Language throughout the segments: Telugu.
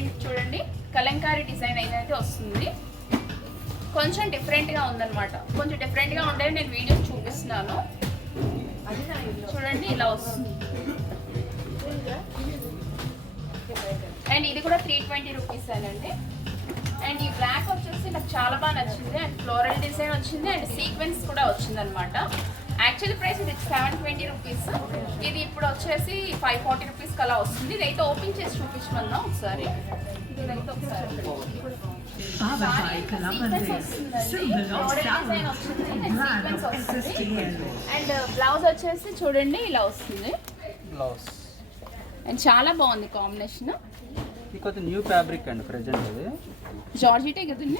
ప్రింట్ చూడండి, కలంకారీ డిజైన్ అయితే వస్తుంది. కొంచెం డిఫరెంట్గా ఉందన్నమాట. కొంచెం డిఫరెంట్గా ఉంటే నేను వీడియో చూపిస్తున్నాను. చూడండి ఇలా వస్తుంది. అండ్ ఇది కూడా 320 రూపీస్ అండి. అండ్ ఈ బ్లాక్ వచ్చేసి నాకు చాలా బాగా నచ్చింది. అండ్ ఫ్లోరల్ డిజైన్ వచ్చింది అండ్ సీక్వెన్స్ కూడా వచ్చింది అనమాట. యాక్చువల్ ప్రైస్ ఇది 720 రూపీస్. ఇది ఇప్పుడు వచ్చేసి 540 రూపీస్కి అలా వస్తుంది. ఇదైతే ఓపెన్ చేసి చూపించమన్నా ఒకసారి. ఇదైతే ఒకసారి అండ్ బ్లౌజ్ వచ్చేసి చూడండి ఇలా వస్తుంది. అండ్ చాలా బాగుంది కాంబినేషన్. ఇది కొంచెం న్యూ ఫ్యాబ్రిక్ అండి ప్రెజెంట్. ఇది జార్జెటే కదండి.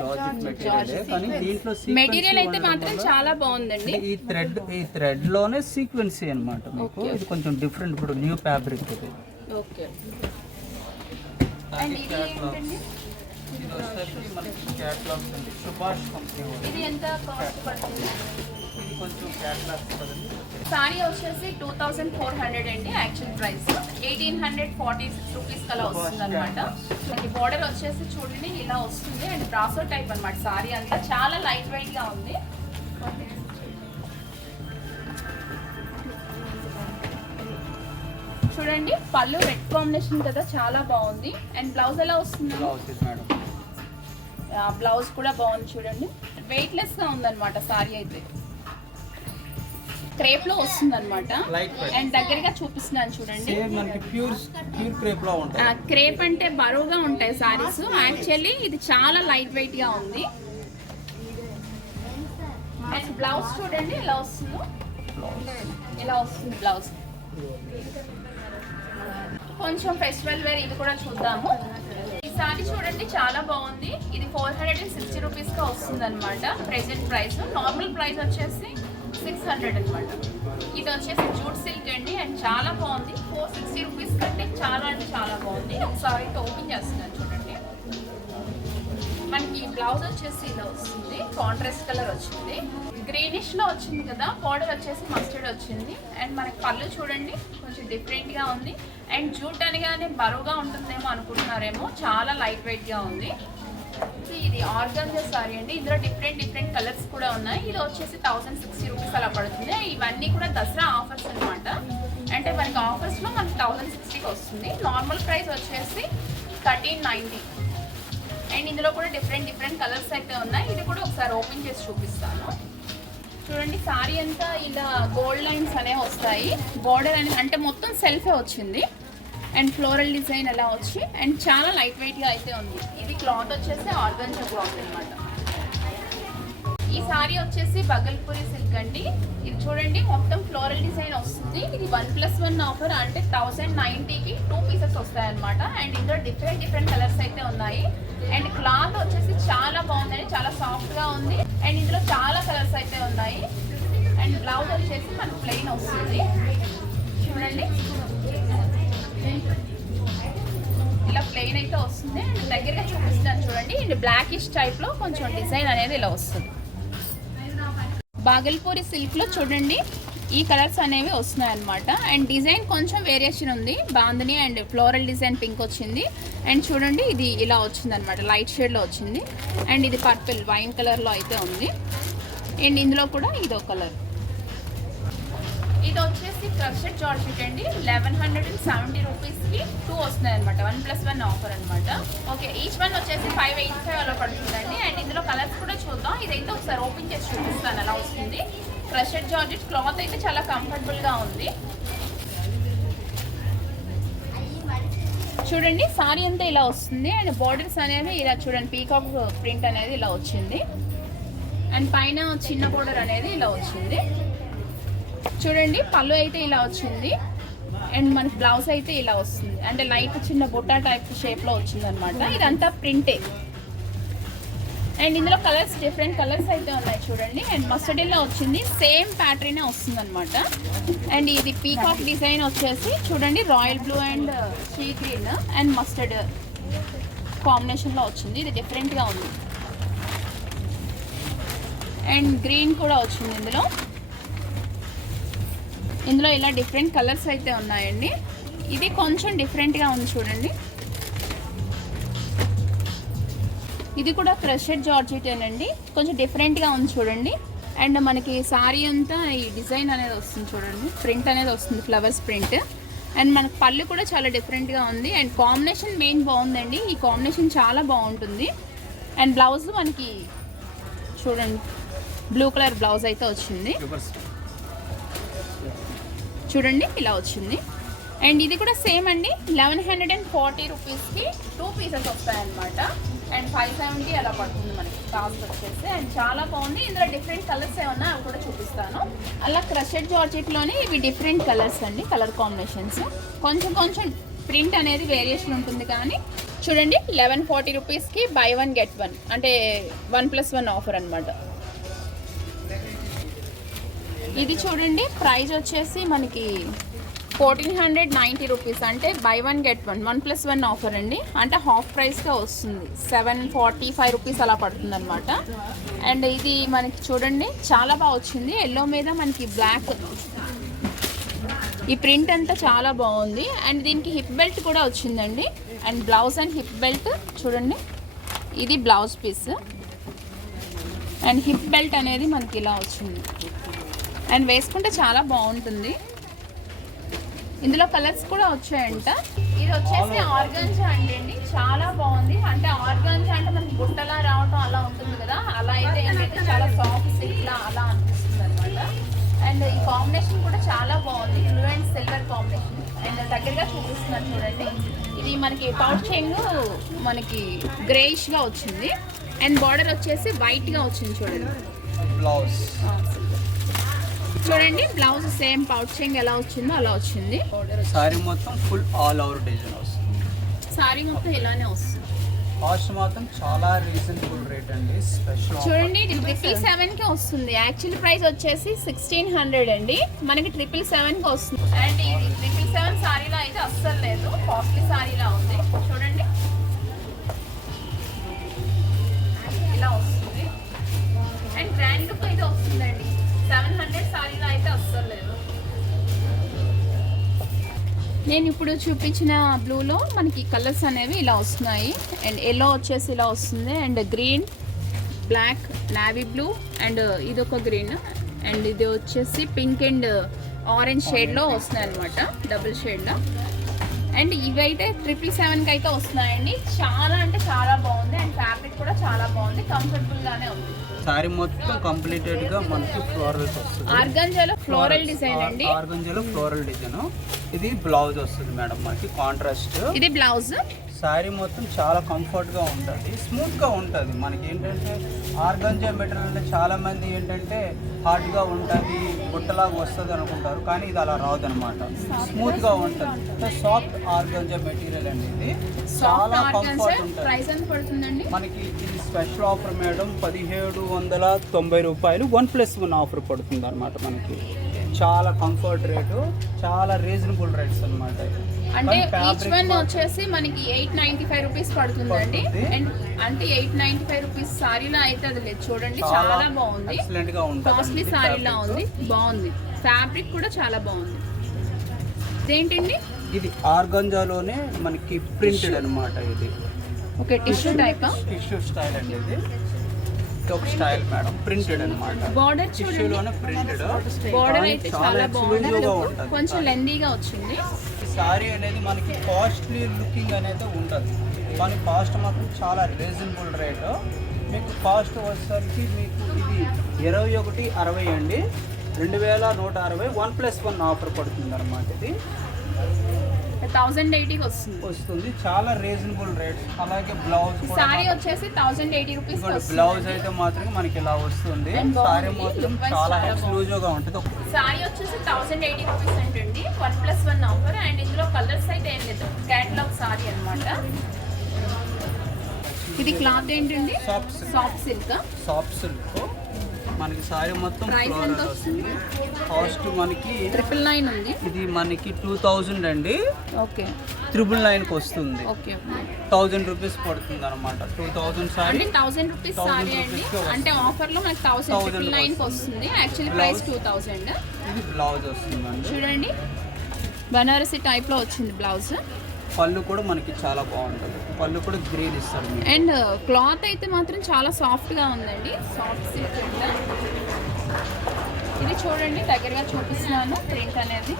కానీ దీంట్లో మెటీరియల్ అయితే మాత్రం చాలా బాగుందండి. ఈ థ్రెడ్ లోనే సీక్వెన్సీ అన్నమాట మీకు. ఇది కొంచెం డిఫరెంట్, ఇప్పుడు న్యూ ఫ్యాబ్రిక్ ఇది. ఓకే. అండ్ ఇది ఏంటండి? ఇది వచ్చేసి మనకి క్యాటలాగ్స్ అండి. సుభాష్ కంపెనీ. ఇది ఎంత కాస్ట్ పడుతుంది? ఇది కొంచెం క్యాటలాగ్స్ కదండి. సారీ వచ్చేసి 2400 అండి. యాక్చువల్ ప్రైస్ 1846 రూపీస్ కలా వస్తుంది అనమాట. బోర్డర్ వచ్చేసి చూడండి ఇలా వస్తుంది. అండ్ బ్రాసో టైప్ అనమాట. సారీ అంతా చాలా లైట్ వెయిట్ గా ఉంది. చూడండి పళ్ళు రెడ్ కాంబినేషన్ కదా, చాలా బాగుంది. అండ్ బ్లౌజ్ ఎలా వస్తుంది? బ్లౌజ్ కూడా బాగుంది చూడండి. వెయిట్ లెస్ గా ఉందన్నమాట సారీ అయితే. క్రేప్ లో వస్తుంది అనమాట. అండ్ దగ్గరగా చూపిస్తున్నాను చూడండి. క్రేప్ అంటే బరువుగా ఉంటాయి సారీస్. యాక్చువల్లీ ఇది చాలా లైట్ వెయిట్ గా ఉంది. అండ్ బ్లౌజ్ చూడండి ఎలా వస్తుందో. ఇలా వస్తుంది బ్లౌజ్. కొంచెం ఫెస్టివల్ వేర్ ఇది కూడా చూద్దాము. ఈ సారీ చూడండి చాలా బాగుంది. ఇది 460 రూపీస్ గా వస్తుంది అనమాట ప్రెసెంట్ ప్రైస్. నార్మల్ ప్రైస్ వచ్చేసి 600 అనమాట. ఇది వచ్చేసి జూట్ సిల్క్ అండి. అండ్ చాలా బాగుంది. 460 రూపీస్ కంటే చాలా అంటే చాలా బాగుంది. ఒకసారి ఓపెన్ చేస్తున్నాను చూడండి. మనకి బ్లౌజ్ వచ్చేసి ఇలా వస్తుంది. కాంట్రాస్ట్ కలర్ వచ్చింది. గ్రీనిష్ లో వచ్చింది కదా. బార్డర్ వచ్చేసి మస్టర్డ్ వచ్చింది. అండ్ మనకి పళ్ళు చూడండి కొంచెం డిఫరెంట్ గా ఉంది. అండ్ జూట్ అనగానే బరువుగా ఉంటుందేమో అనుకుంటున్నారేమో, చాలా లైట్ వెయిట్ గా ఉంది. ఇది ఆర్గాన్జా సారీ అండి. ఇందులో డిఫరెంట్ కలర్స్ కూడా ఉన్నాయి. ఇది వచ్చేసి 1060 రూపీస్ అలా పడుతుంది. ఇవన్నీ కూడా దసరా ఆఫర్స్ అనమాట. అంటే మనకి ఆఫర్స్ లో మనకి 1060కి వస్తుంది. నార్మల్ ప్రైస్ వచ్చేసి 1390. అండ్ ఇందులో కూడా డిఫరెంట్ కలర్స్ అయితే ఉన్నాయి. ఇది కూడా ఒకసారి ఓపెన్ చేసి చూపిస్తాను చూడండి. సారీ అంతా ఇలా గోల్డ్ లైన్స్ అనేవి వస్తాయి. బోర్డర్ అనేది అంటే మొత్తం సెల్ఫే వచ్చింది. అండ్ ఫ్లోరల్ డిజైన్ అలా వచ్చి అండ్ చాలా లైట్ వెయిట్ గా అయితే ఉంది. ఇది క్లాత్ వచ్చేసి ఆర్గాన్జా క్లాత్ అనమాట. ఈ సారీ వచ్చేసి బగల్పూరి సిల్క్ అండి. ఇది చూడండి మొత్తం ఫ్లోరల్ డిజైన్ వస్తుంది. ఇది 1+1 ఆఫర్. అంటే 1090కి 2 పీసెస్ వస్తాయి అనమాట. అండ్ ఇందులో డిఫరెంట్ కలర్స్ అయితే ఉన్నాయి. అండ్ క్లాత్ వచ్చేసి చాలా బాగుందండి. చాలా సాఫ్ట్ గా ఉంది. అండ్ ఇందులో చాలా కలర్స్ అయితే ఉన్నాయి. అండ్ బ్లౌజ్ వచ్చేసి మనకు ప్లెయిన్ వస్తుంది చూడండి. ఇలా ప్లెయిన్ అయితే వస్తుంది. అండ్ దగ్గరగా చూపిస్తాను చూడండి. అండ్ బ్లాకిష్ టైప్ లో కొంచెం డిజైన్ అనేది ఇలా వస్తుంది. బాగల్పూరి సిల్క్ లో చూడండి ఈ కలర్స్ అనేవి వస్తున్నాయి అనమాట. అండ్ డిజైన్ కొంచెం వేరియేషన్ ఉంది. Bandhani and floral design pink వచ్చింది. అండ్ చూడండి ఇది ఇలా వచ్చింది అనమాట. లైట్ షేడ్ లో వచ్చింది. అండ్ ఇది పర్పుల్ వైన్ కలర్ లో అయితే ఉంది. అండ్ ఇందులో కూడా ఇదో కలర్. ఇది వచ్చేసి క్రషెడ్ జార్జెట్ అండి. 1170 రూపీస్కి 2 వస్తున్నాయి అనమాట. 1+1 ఆఫర్ అనమాట. ఓకే, ఈచ్ వన్ వచ్చేసి 585 అలా పడుతుందండి. అండ్ ఇందులో కలర్స్ కూడా చూద్దాం. ఇదైతే ఒకసారి ఓపెన్ చేసి చూపిస్తాను ఎలా వస్తుంది. క్రషెడ్ జార్జెట్ క్లాత్ అయితే చాలా కంఫర్టబుల్ గా ఉంది. చూడండి సారీ అంతా ఇలా వస్తుంది. అండ్ బోర్డర్స్ అనేవి ఇలా చూడండి. పీకాక్ ప్రింట్ అనేది ఇలా వచ్చింది. అండ్ పైన చిన్న బోర్డర్ అనేది ఇలా వచ్చింది. చూడండి పళ్ళు అయితే ఇలా వచ్చింది. అండ్ మనకి బ్లౌజ్ అయితే ఇలా వస్తుంది. అంటే లైట్ చిన్న బుట్ట టైప్ షేప్ లో వచ్చింది అనమాట. ఇదంతా ప్రింటే. అండ్ ఇందులో కలర్స్ డిఫరెంట్ కలర్స్ అయితే ఉన్నాయి చూడండి. అండ్ మస్టర్డ్ ఎల్లో వచ్చింది. సేమ్ ప్యాటర్న్ వస్తుంది అనమాట. అండ్ ఇది పీకాక్ డిజైన్ వచ్చేసి చూడండి royal blue and sea green and mustard combination లో వచ్చింది. ఇది డిఫరెంట్ గా ఉంది. అండ్ గ్రీన్ కూడా వచ్చింది ఇందులో. ఇందులో ఇలా డిఫరెంట్ కలర్స్ అయితే ఉన్నాయండి. ఇది కొంచెం డిఫరెంట్గా ఉంది చూడండి. ఇది కూడా క్రషెడ్ జార్జెటేనండి, కొంచెం డిఫరెంట్గా ఉంది చూడండి. అండ్ మనకి సారీ అంతా ఈ డిజైన్ అనేది వస్తుంది చూడండి, ప్రింట్ అనేది వస్తుంది, ఫ్లవర్స్ ప్రింట్. అండ్ మనకు పళ్ళు కూడా చాలా డిఫరెంట్గా ఉంది. అండ్ కాంబినేషన్ మెయిన్ బాగుందండి, ఈ కాంబినేషన్ చాలా బాగుంటుంది. అండ్ బ్లౌజ్ మనకి చూడండి బ్లూ కలర్ బ్లౌజ్ అయితే వచ్చింది చూడండి, ఇలా వచ్చింది. అండ్ ఇది కూడా సేమ్ అండి, 1140 రూపీస్కి 2 పీసెస్ వస్తాయన్నమాట. అండ్ 570 అలా పడుతుంది మనకి కాస్ట్ వచ్చేసి. అండ్ చాలా బాగుంది. ఇందులో డిఫరెంట్ కలర్స్ ఏమన్నా అవి కూడా చూపిస్తాను. అలా క్రషెడ్ జార్జెట్లోనే ఇవి డిఫరెంట్ కలర్స్ అండి, కలర్ కాంబినేషన్స్. కొంచెం కొంచెం ప్రింట్ అనేది వేరియేషన్ ఉంటుంది కానీ చూడండి 1140 రూపీస్కి బై 1 గెట్ 1 అంటే 1+1 ఆఫర్ అనమాట. ఇది చూడండి ప్రైస్ వచ్చేసి మనకి 1490 రూపీస్, అంటే బై 1 గెట్ 1 1+1 ఆఫర్ అండి. అంటే హాఫ్ ప్రైస్గా వస్తుంది, 745 రూపీస్ అలా పడుతుంది అనమాట. అండ్ ఇది మనకి చూడండి చాలా బాగా వచ్చింది, ఎల్లో మీద మనకి బ్లాక్, ఈ ప్రింట్ అంతా చాలా బాగుంది. అండ్ దీనికి హిప్ బెల్ట్ కూడా వచ్చిందండి. And blouse and hip belt చూడండి, ఇది blouse piece. And hip belt అనేది మనకి ఇలా వచ్చింది. అండ్ వేసుకుంటే చాలా బాగుంటుంది. ఇందులో కలర్స్ కూడా వచ్చాయంట. ఇది వచ్చేసి ఆర్గాంజా అండి, చాలా బాగుంది. అంటే ఆర్గాంజా అంటే మనకి బుట్టలా రావటం అలా ఉంటుంది కదా, అలా అయితే ఏంటంటే చాలా సాఫ్ట్ సిల్క్లా అలా అనిపిస్తుంది అనమాట. అండ్ ఈ కాంబినేషన్ కూడా చాలా బాగుంది, blue and silver combination. And దగ్గరగా చూపిస్తున్నాను చూడండి, ఇది మనకి పౌచ్ చైన్ మనకి గ్రేయిష్గా వచ్చింది. అండ్ బార్డర్ వచ్చేసి వైట్గా వచ్చింది చూడండి. బ్లౌజ్ చూడండి బ్లౌజ్ సేమ్ పౌచ్ చైన్ ఎలా వచ్చిందో అలా వచ్చింది. సారీ మొత్తం ఫుల్ ఆల్ ఓవర్ డిజైన్ వస్తుంది. సారీ మొత్తం ఇలానే వస్తుంది. కాస్ట్ మాత్రం చాలా రీజనబుల్ రేట్ అండి, స్పెషల్ చూడండి 777కి వస్తుంది. యాక్చువల్ ప్రైస్ వచ్చేసి 1600 అండి, మనకి 777కి వస్తుంది. అండ్ ఇది 777 సారీలో అయితే అస్సలు లేదు, కాస్ట్లీ సారీలా ఉంది చూడండి, ఇలా వస్తుంది. అండ్ గ్రాండ్ లుక్ అయితే వస్తుందండి, 700 సారీలో అయితే అస్సలు లేదు. నేను ఇప్పుడు చూపించిన బ్లూలో మనకి కలర్స్ అనేవి ఇలా వస్తున్నాయి. అండ్ ఎల్లో వచ్చేసి ఇలా వస్తుంది. And green, black, navy blue, and ఇది ఒక గ్రీన్, అండ్ ఇది వచ్చేసి పింక్ అండ్ ఆరెంజ్ షేడ్లో వస్తున్నాయి అనమాట, డబుల్ షేడ్లో. అండ్ ఇవైతే 777కి అయితే వస్తున్నాయండి. చాలా అంటే చాలా బాగుంది. అండ్ ఫ్యాబ్రిక్ కూడా చాలా బాగుంది, కంఫర్టబుల్గానే ఉంది. సారీ మొత్తం కంప్లీటెడ్ గా మనకి ఫ్లోరల్స్ వస్తుంది. ఆర్గాంజాలో ఫ్లోరల్ డిజైన్ అండి, ఆర్గాంజాలో ఫ్లోరల్ డిజైన్. ఇది బ్లౌజ్ వస్తుంది మేడం మనకి కాంట్రాస్ట్. ఇది బ్లౌజ్. శారీ మొత్తం చాలా కంఫర్ట్గా ఉంటుంది, స్మూత్గా ఉంటుంది. మనకి ఏంటంటే ఆర్గంజా మెటీరియల్ అంటే చాలామంది ఏంటంటే హార్డ్గా ఉంటుంది, బుట్టలాగా వస్తుంది అనుకుంటారు, కానీ ఇది అలా రాదు అనమాట, స్మూత్గా ఉంటుంది. సాఫ్ట్ ఆర్గంజా మెటీరియల్ అండి, ఇది చాలా కంఫర్ట్ ఉంటుంది. మనకి ఇది స్పెషల్ ఆఫర్ మేడం 1790 రూపాయలు 1+1 ఆఫర్ పడుతుంది అనమాట. మనకి చాలా కంఫర్ట్ రేటు, చాలా రీజనబుల్ రేట్స్ అనమాట. అంటే ఈచ్ వన్ వచ్చేసి మనకి 895 రూపీస్ పడుతుందండి. అండ్ అంటే 895 రూపీస్ సారీలో అయితే అది లేదు చూడండి, చాలా బాగుంది, కాస్ట్లీ సారీలా ఉంది, బాగుంది. ఫ్యాబ్రిక్ కూడా చాలా బాగుంది. ఇదేంటండి, ఇది ఆర్గంజాలోనే మనకి ప్రింటెడ్ అనమాట. ఇది okay, tissue type, tissue style అండి. ఇది ఒక స్టైల్ మేడం, ప్రింటెడ్ అన్నమాట. బోర్డర్ టిష్యూలోనే ప్రింటెడ్. బోర్డర్ అయితే చాలా బాగుంది, కొంచెం లెందీగా వచ్చింది. సారీ అనేది మనకి కాస్ట్లీ లుకింగ్ అనేది ఉంటుంది, మన కాస్ట్ మాత్రం చాలా రీజనబుల్ రేటు. మీకు కాస్ట్ వచ్చేసరికి మీకు ఇది 2160 అండి, 2160 1+1 ఆఫర్ పడుతుంది అనమాట. ఇది 1080కి వస్తుంది, చాలా రీజనబుల్ రేట్. అలాగే బ్లౌజ్ సారీ వచ్చేసి 1080 రూపీస్. బ్లౌజ్ అయితే మాత్రం మనకి ఇలా వస్తుంది. సారీ మాత్రం చాలా ఎక్స్క్లూజివ్ గా ఉంటుంది. సారీ వచ్చేసి 1080 రూపీస్ అంటండి, 1+1 ఆఫర్. అండ్ ఇందులో కలర్స్ అయితే ఏం లేదు, క్యాటలాగ్ సారీ అన్నమాట. ఇది క్లాత్ ఏంటండి, సాఫ్ట్ సిల్క్. మనకి సారీ మొత్తం కాస్ట్ మనకి 999 ఉంది. ఇది మనకి 2000 అండి. ఓకే, 999కి వస్తుంది. ఓకే, 1000 రూపీస్ పడుతుంది అనమాట. 2000 సారీ, 1000 రూపీస్ సారీ అండి. అంటే ఆఫర్ లో మనకి 1099కి వస్తుంది, యాక్చువల్లీ ప్రైస్ 2000. ఇది బ్లౌజ్ వస్తుందండి. చూడండి బనారసి టైప్ లో వచ్చింది బ్లౌజ్. పళ్ళు కూడా మనకి చాలా బాగుంటుంది. పళ్ళు కూడా గ్రీన్ ఇస్తాడు మీకు. అండ్ క్లాత్ అయితే మాత్రం చాలా సాఫ్ట్గా ఉందండి, సాఫ్ట్ సిల్క్. ఇది చూడండి, దగ్గరగా చూపిస్తున్నాను. ప్రింట్ అనేది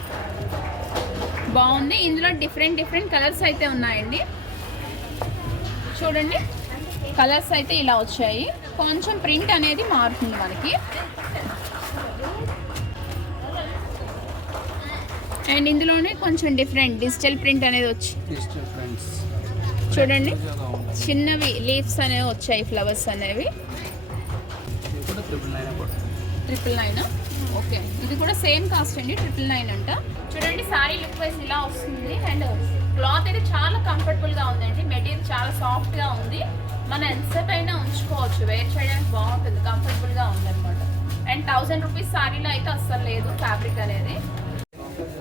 బాగుంది. ఇందులో డిఫరెంట్ కలర్స్ అయితే ఉన్నాయండి. చూడండి, కలర్స్ అయితే ఇలా వచ్చాయి. కొంచెం ప్రింట్ అనేది మారుతుంది మనకి. అండ్ ఇందులోనే కొంచెం డిఫరెంట్ డిజిటల్ ప్రింట్ అనేది వచ్చి చూడండి, చిన్నవి లీవ్స్ అనేవి వచ్చాయి, ఫ్లవర్స్ అనేవి. 999. ఓకే, ఇది కూడా సేమ్ కాస్ట్ అండి, 999 అంట. చూడండి, సారీ లుక్ వైజ్ ఇలా వస్తుంది. అండ్ క్లాత్ అయితే చాలా కంఫర్టబుల్గా ఉందండి. మెటీరియల్ చాలా సాఫ్ట్గా ఉంది. మనం ఎంతసేపు అయినా ఉంచుకోవచ్చు, వేర్ చేయడానికి బాగుంటుంది, కంఫర్టబుల్గా ఉందన్నమాట. అండ్ 1000 రూపీస్ సారీలో అయితే అస్సలు లేదు ఫ్యాబ్రిక్ అనేది.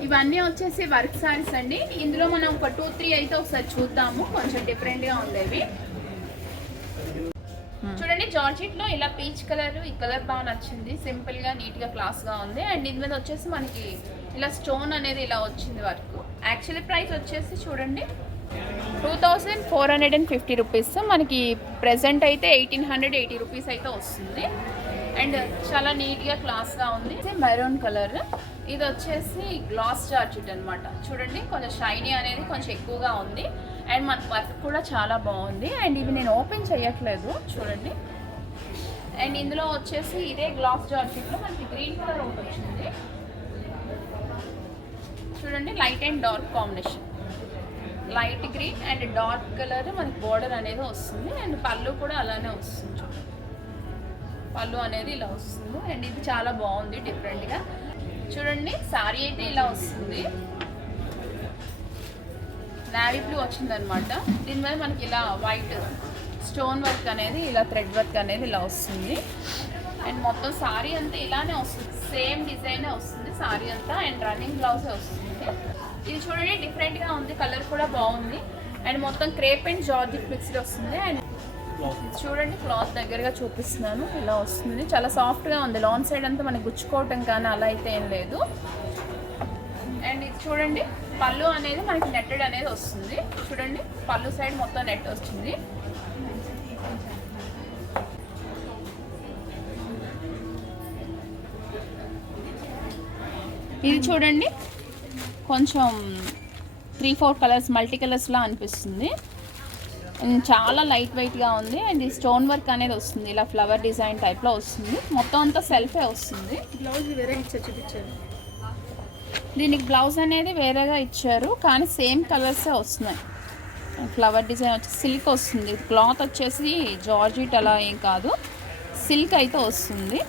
ఇవన్నీ వచ్చేసి వర్క్ సారీస్ అండి. ఇందులో మనం ఒక 2-3 అయితే ఒకసారి చూద్దాము, కొంచెం డిఫరెంట్గా ఉండేవి. చూడండి, జార్జెట్లో ఇలా పీచ్ కలర్, ఈ కలర్ బాగా నచ్చింది. సింపుల్గా నీట్గా క్లాస్గా ఉంది. అండ్ దీని మీద వచ్చేసి మనకి ఇలా స్టోన్ అనేది ఇలా వచ్చింది వర్క్. యాక్చువల్లీ ప్రైస్ వచ్చేసి చూడండి 2450 రూపీస్. మనకి ప్రెజెంట్ అయితే 1880 రూపీస్ అయితే వస్తుంది. అండ్ చాలా నీట్గా క్లాస్గా ఉంది. మెరూన్ కలర్, ఇది వచ్చేసి గ్లాస్ జార్జెట్ అనమాట. చూడండి, కొంచెం షైనీ అనేది కొంచెం ఎక్కువగా ఉంది. అండ్ మన వర్క్ కూడా చాలా బాగుంది. అండ్ ఇవి నేను ఓపెన్ చేయట్లేదు, చూడండి. అండ్ ఇందులో వచ్చేసి ఇదే గ్లాస్ జార్జెట్లో మనకి గ్రీన్ కలర్ ఒకటి వచ్చింది. చూడండి, light and dark combination, light green and dark colour మనకి బోర్డర్ అనేది వస్తుంది. అండ్ పళ్ళు కూడా అలానే వస్తుంది. చూడండి, పళ్ళు అనేది ఇలా వస్తుంది. అండ్ ఇది చాలా బాగుంది, డిఫరెంట్గా. చూడండి, సారీ అయితే ఇలా వస్తుంది, నావీ బ్లూ వచ్చిందనమాట. దీని మీద మనకి ఇలా వైట్ స్టోన్ వర్క్ అనేది, ఇలా థ్రెడ్ వర్క్ అనేది ఇలా వస్తుంది. అండ్ మొత్తం సారీ అంతా ఇలానే వస్తుంది, సేమ్ డిజైనే వస్తుంది సారీ అంతా. అండ్ రన్నింగ్ బ్లౌజే వస్తుంది. ఇది చూడండి, డిఫరెంట్గా ఉంది, కలర్ కూడా బాగుంది. అండ్ మొత్తం క్రేప్ అండ్ జార్జెట్ మిక్స్డ్ వస్తుంది. అండ్ చూడండి, క్లాత్ దగ్గరగా చూపిస్తున్నాను, ఇలా వస్తుంది. చాలా సాఫ్ట్గా ఉంది. లాంగ్ సైడ్ అంతా మనకి గుచ్చుకోవటం కానీ అలా అయితే ఏం లేదు. అండ్ ఇది చూడండి, పళ్ళు అనేది మనకి నెట్టెడ్ అనేది వస్తుంది. చూడండి, పళ్ళు సైడ్ మొత్తం నెట్ వచ్చింది. ఇది చూడండి, కొంచెం 3-4 కలర్స్, మల్టీ కలర్స్లా అనిపిస్తుంది. చాలా లైట్ వెయిట్గా ఉంది. అండ్ ఈ స్టోన్ వర్క్ అనేది వస్తుంది, ఇలా ఫ్లవర్ డిజైన్ టైప్లో వస్తుంది. మొత్తం అంతా సెల్ఫే వస్తుంది. బ్లౌజ్ వేరే చూపించారు. దీనికి బ్లౌజ్ అనేది వేరేగా ఇచ్చారు, కానీ సేమ్ కలర్సే వస్తున్నాయి. ఫ్లవర్ డిజైన్ వచ్చి సిల్క్ వస్తుంది. క్లాత్ వచ్చేసి జార్జెట్ అలా ఏం కాదు, సిల్క్ అయితే వస్తుంది.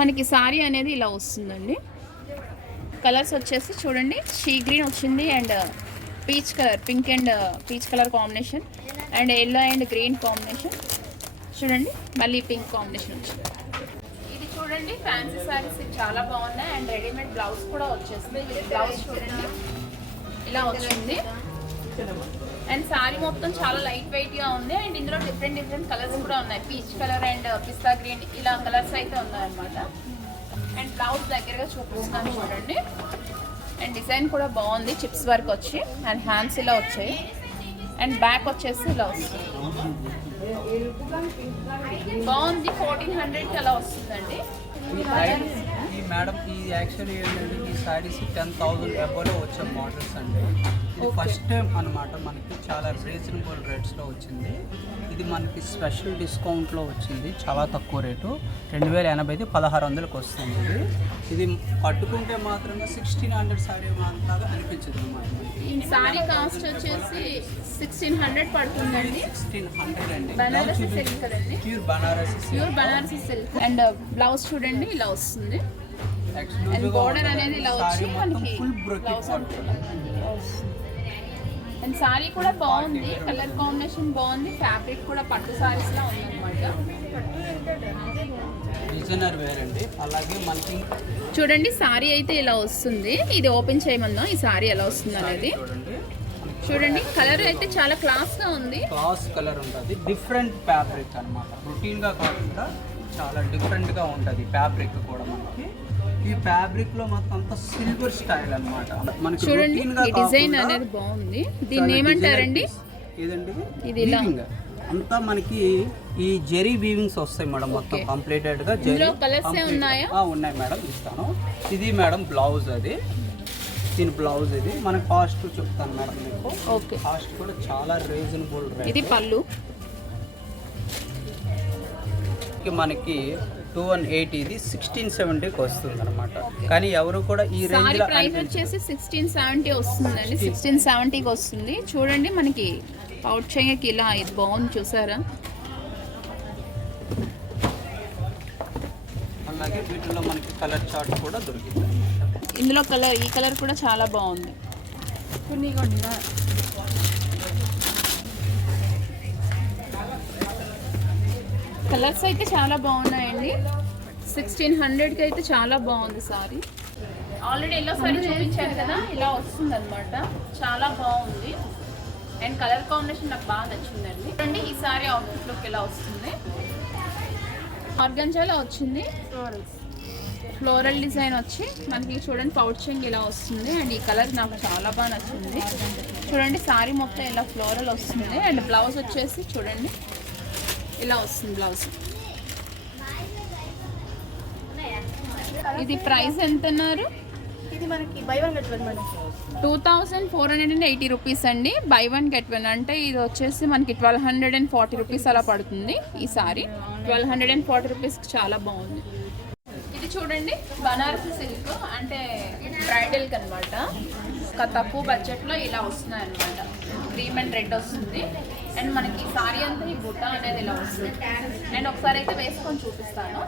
మనకి సారీ అనేది ఇలా వస్తుందండి. కలర్స్ వచ్చేసి చూడండి, షీ గ్రీన్ వచ్చింది and peach colour, pink and peach colour combination, and yellow and green combination. చూడండి, మళ్ళీ పింక్ కాంబినేషన్ వచ్చింది. ఇది చూడండి, ఫ్యాన్సీ సారీస్ చాలా బాగున్నాయి. అండ్ రెడీమేడ్ బ్లౌజ్ కూడా వచ్చేస్తుంది. బ్లౌజ్ చూడండి ఇలా వచ్చింది. అండ్ సారీ మొత్తం చాలా లైట్ వెయిట్గా ఉంది. అండ్ ఇందులో డిఫరెంట్ కలర్స్ కూడా ఉన్నాయి. Peach colour and pista green ఇలా కలర్స్ అయితే ఉన్నాయన్నమాట. అండ్ బ్లౌజ్ దగ్గరగా చూపిస్తున్నాను చూడండి. అండ్ డిజైన్ కూడా బాగుంది, చిప్స్ వర్క్ వచ్చి. అండ్ హ్యాండ్స్ ఇలా వచ్చాయి. అండ్ బ్యాక్ వచ్చేసి ఇలా వస్తుంది, బాగుంది. 1400 అలా వస్తుందండి. ఈ మేడం ఈ యాక్చువల్లీ ఏంటంటే ఈ సారీస్ 10,000 అబోలో వచ్చే మోడల్స్ అండి. ఇది ఫస్ట్ టైం అనమాట, మనకి చాలా రీజనబుల్ రేట్స్లో వచ్చింది. ఇది మనకి స్పెషల్ డిస్కౌంట్లో వచ్చింది, చాలా తక్కువ రేటు. 2080 1600కి వస్తుంది. ఇది కట్టుకుంటే మాత్రమే 1600 సారీ లాగా అనిపించదు అనమాట. ఈ సారీ కాస్ట్ వచ్చేసి 1600 పడుతుందండి. 1600 అండి. బనారసి సిల్క్ కదండి, pure Banarasi silk. And blouse చూడండి ఇలా వస్తుంది. అండ్ బోర్డర్ అనేది ఇలా వచ్చి మనకి బ్లౌజ్ అండ్ సారీ కూడా బాగుంది, కలర్ కాంబినేషన్ బాగుంది. ఫ్యాబ్రిక్ కూడా పట్టు సారీస్ లా ఉందన్నమాట. డిజైనర్ వేర్ అండి. అలాగే మనకి చూడండి, సారీ అయితే ఇలా వస్తుంది. ఇది ఓపెన్ చేయమన్నా ఈ సారీ ఎలా వస్తుంది అనేది చూడండి. కలర్ అయితే చాలా క్లాస్ గా ఉంది, క్లాస్ కలర్ ఉంటుంది. డిఫరెంట్ ఫ్యాబ్రిక్ అనమాట, రొటీన్ గా కాకుండా చాలా డిఫరెంట్ గా ఉంటుంది ఫ్యాబ్రిక్ కూడా. మనకి ఈ ఫ్యాబ్రిక్ లో మొత్తం అంతా సిల్వర్ స్టైల్ అన్నమాట. మనకి చూడండి routine గా ఈ డిజైన్ కాకుండా అనేది బాగుంది. దీన్ని ఏమంటారండి? ఇదండి ఇది ఇలా వీవింగ్ అంతా మనకి ఈ జెరీ వీవింగ్స్ వస్తాయి మేడం. మొత్తం కంప్లీటెడ్ గా జెరీ. ఇందులో కలర్స్ ఉన్నాయా? ఉన్నాయి మేడం, ఇస్తాను. ఇది మేడం బ్లౌజ్, అది దీని బ్లౌజ్. ఇది మనకి కాస్ట్ చెప్తాను మేడం మీకు. ఓకే, కాస్ట్ కూడా చాలా రీజనబుల్ రేట్. ఇది పళ్ళు మనకి 2180, ఇది 1670కి వస్తుంది అనమాట. కానీ ఎవరు కూడా ఈ రేంజ్ సారీ లో ప్రైస్ వచ్చేసి 1670 వస్తుందండి. 1670కి వస్తుంది. చూడండి మనకి పౌచ్ చెయ్యకి ఇలా ఇది బాగుంది చూసారా. అలాగే వీటిలో మనకి కలర్ చార్ట్ కూడా దొరికింది. ఇందులో కలర్, ఈ కలర్ కూడా చాలా బాగుంది. కలర్స్ అయితే చాలా బాగున్నాయండి. 1600కి అయితే చాలా బాగుంది సారీ. ఆల్రెడీ ఎల్లో సారీ చూపించాను కదా, ఇలా వస్తుంది అనమాట. చాలా బాగుంది అండ్ కలర్ కాంబినేషన్ నాకు బాగా నచ్చిందండి. చూడండి ఈ సారీ అవుట్ఫిట్ లుక్ ఇలా వస్తుంది. ఆర్గంజాలో వచ్చింది, ఫ్లోరల్ డిజైన్ వచ్చి మనకి చూడండి పౌచింగ్ ఇలా వస్తుంది. అండ్ ఈ కలర్ నాకు చాలా బాగా నచ్చింది. చూడండి సారీ మొత్తం ఇలా ఫ్లోరల్ వస్తుంది. అండ్ బ్లౌజ్ వచ్చేసి చూడండి ఇలా వస్తుంది బ్లౌజ్. ఇది ప్రైస్ ఎంత అన్నారు? ఇది మనకి by one get one madam. 2480 rupees అండి. బై వన్ గెట్ వన్ అంటే ఇది వచ్చేసి మనకి 1240 రూపీస్ అలా పడుతుంది. ఈ సారీ 1240 రూపీస్కి చాలా బాగుంది. ఇది చూడండి బనారసి సిల్క్, అంటే బ్రైడల్కి అనమాట. ఒక తక్కువ బడ్జెట్లో ఇలా వస్తున్నాయి అనమాట. క్రీమ్ అండ్ రెడ్ వస్తుంది. అండ్ మనకి సారీ అంతా ఈ బుట్ట అనేది ఇలా వస్తుంది. నేను ఒకసారి అయితే వేసుకొని చూపిస్తాను.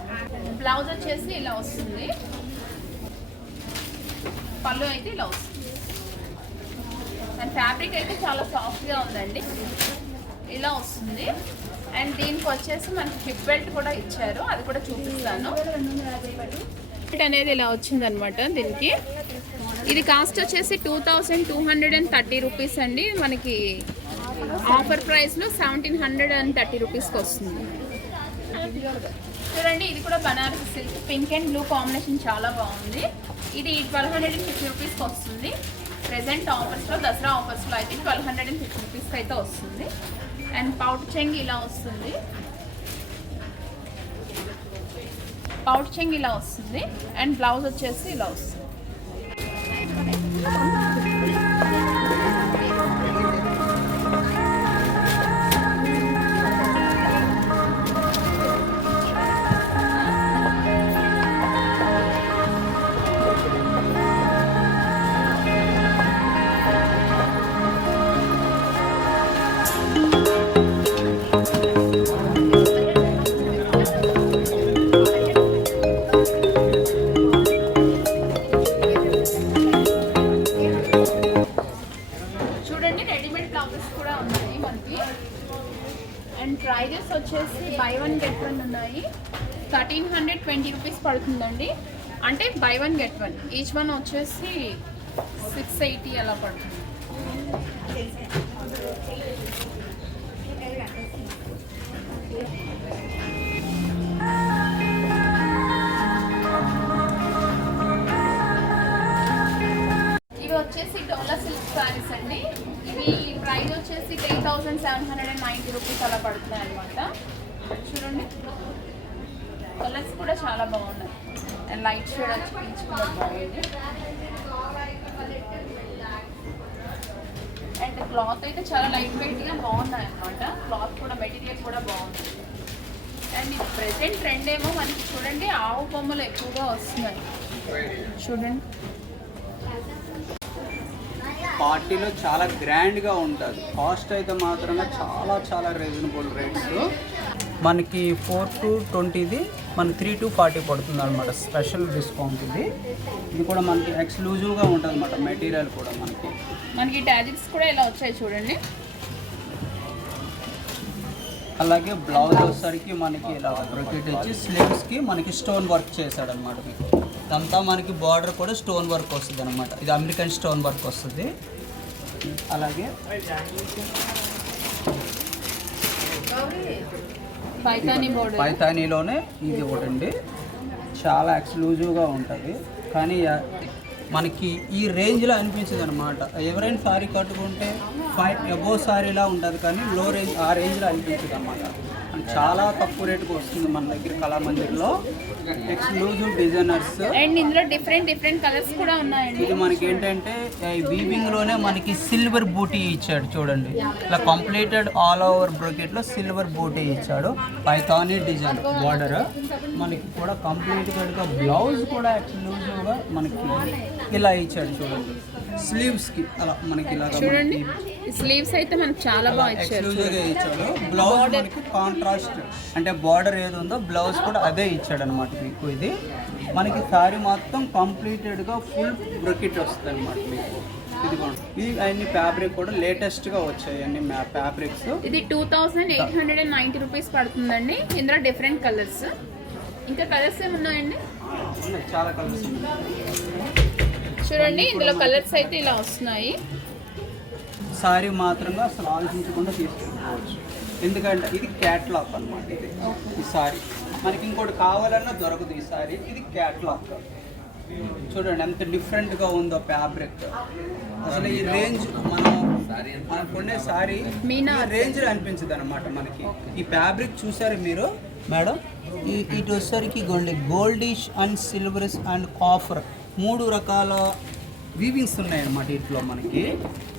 బ్లౌజ్ వచ్చేసి ఇలా వస్తుంది. పళ్ళు అయితే ఇలా వస్తుంది. అండ్ ఫ్యాబ్రిక్ అయితే చాలా సాఫ్ట్గా ఉందండి, ఇలా వస్తుంది. అండ్ దీనికి వచ్చేసి మనకి హిప్ బెల్ట్ కూడా ఇచ్చారు, అది కూడా చూపిస్తాను. బెల్ట్ అనేది ఇలా వచ్చింది అనమాట దీనికి. ఇది కాస్ట్ వచ్చేసి 2230 రూపీస్ అండి. మనకి ఆఫర్ ప్రైస్లో 1730 రూపీస్కి వస్తుంది. చూడండి ఇది కూడా Banarasi silk, pink and blue combination చాలా బాగుంది. ఇది 1250 రూపీస్కి వస్తుంది. ప్రెజెంట్ ఆఫర్స్లో, దసరా ఆఫర్స్లో అయితే 1250 రూపీస్కి అయితే వస్తుంది. అండ్ పౌట్ చెంగ్ ఇలా వస్తుంది. పౌట్ చెంగ్ ఇలా వస్తుంది. అండ్ బ్లౌజ్ వచ్చేసి ఇలా వస్తుంది. అండ్ ప్రైజెస్ వచ్చేసి బై వన్ గెట్ వన్ ఉన్నాయి. 1320 రూపీస్ పడుతుందండి. అంటే by one get one, each one వచ్చేసి 680 అలా పడుతుంది. ఇవి వచ్చేసి డోలా సిల్క్ సారీస్ అండి. ఇవి ప్రైస్ వచ్చేసి 3790 రూపీస్ అలా పడుతున్నాయి అనమాట. చూడండి కలర్స్ కూడా చాలా బాగున్నాయి. అండ్ లైట్ షేడ్ వచ్చి పీచ్ కూడా బాగుంది. అండ్ క్లాత్ అయితే చాలా లైట్ వెయిట్గా బాగున్నాయి అనమాట. క్లాత్ కూడా మెటీరియల్ కూడా బాగుంది. అండ్ ఇది ప్రెసెంట్ ట్రెండ్ ఏమో మనకి చూడండి ఆవు బొమ్మలు ఎక్కువగా వస్తున్నాయి. చూడండి పార్టీలో చాలా గ్రాండ్గా ఉంటుంది. కాస్ట్ అయితే మాత్రమే చాలా చాలా రీజనబుల్ రేట్స్. మనకి 4 to 20ది మనకి 3 to 40 పడుతుంది అనమాట. స్పెషల్ డిస్కౌంట్ ఇది. ఇది కూడా మనకి ఎక్స్క్లూజివ్గా ఉంటుంది అనమాట. మెటీరియల్ కూడా మనకి టాజిక్స్ కూడా ఇలా వచ్చాయి చూడండి. అలాగే బ్లౌజ్ వచ్చేసరికి మనకి ఇలా బ్రొకెట్ వచ్చి స్లీవ్స్కి మనకి స్టోన్ వర్క్ చేశాడనమాట. మీకు ఇదంతా మనకి బార్డర్ కూడా స్టోన్ వర్క్ వస్తుంది అనమాట. ఇది అమెరికన్ స్టోన్ వర్క్ వస్తుంది. అలాగే పైతానీ బోర్డర్, పైతానీలోనే ఇది ఒకటండి. చాలా ఎక్స్క్లూజివ్గా ఉంటుంది. కానీ మనకి ఈ రేంజ్లో అనిపించదు అనమాట. ఎవరైనా సారీ కట్టుకుంటే 5 అబోవ్ సారీలా ఉంటుంది, కానీ లో రేంజ్ ఆ రేంజ్లో అనిపించదు అన్నమాట. చాలా తక్కువ రేటుకి వస్తుంది మన దగ్గర కళామందిర్లో. ఎక్స్క్లూజివ్ డిజైనర్స్ అండ్ ఇందులో డిఫరెంట్ కలర్స్ కూడా ఉన్నాయండి. ఇది మనకి ఏంటంటే వీవింగ్లోనే మనకి సిల్వర్ బూటీ ఇచ్చాడు చూడండి. ఇలా కంప్లీటెడ్ ఆల్ ఓవర్ బ్రోకెట్లో సిల్వర్ బూటీ ఇచ్చాడు. పైథానీ డిజైన్ బార్డర్ మనకి కూడా కంప్లీట్గా బ్లౌజ్ కూడా ఎక్స్క్లూజివ్గా మనకి ఇలా ఇచ్చాడు చూడండి. స్లీవ్స్కి అలా మనకి ఇలా చూడండి, స్లీవ్స్ అయితే మనకి చాలా బాగా ఇచ్చారు. ఎక్స్క్లూజివ్గా ఇచ్చాడు. బ్లౌజ్ మనకి కాంట్రాస్ట్ అంటే బార్డర్ ఏది ఉందో బ్లౌజ్ కూడా అదే ఇచ్చాడు అనమాట మీకు. ఇది మనకి శారీ మొత్తం కంప్లీటెడ్గా ఫుల్ బ్రొకెట్ వస్తుంది అనమాట మీకు. ఇది అన్ని ఫ్యాబ్రిక్ కూడా లేటెస్ట్గా వచ్చాయి అన్ని ఫ్యాబ్రిక్స్. ఇది 2890 రూపీస్ పడుతుందండి. ఇందులో డిఫరెంట్ కలర్స్, ఇంకా కలర్స్ ఏమున్నాయండి? చాలా కలర్స్ చూడండి, ఇందులో కలర్స్ అయితే ఇలా వస్తున్నాయి. సారీ మాత్రంగా అసలు ఆలోచించకుండా తీసుకోవచ్చు, ఎందుకంటే ఇది క్యాట్లాగ్ అనమాట. ఇది ఈ సారీ మనకి ఇంకోటి కావాలన్నా దొరకదు. ఈ సారీ ఇది క్యాట్లాగ్. చూడండి ఎంత డిఫరెంట్గా ఉందో ఫ్యాబ్రిక్. అసలు ఈ రేంజ్ మనం కొనే సారీ రేంజ్లో అనిపించదు అనమాట మనకి. ఈ ఫ్యాబ్రిక్ చూసారు మీరు మేడం, ఇటు వచ్చేసరికి goldish and silvers and copper 3 రకాల వీవింగ్స్ ఉన్నాయన్నమాట వీటిలో మనకి.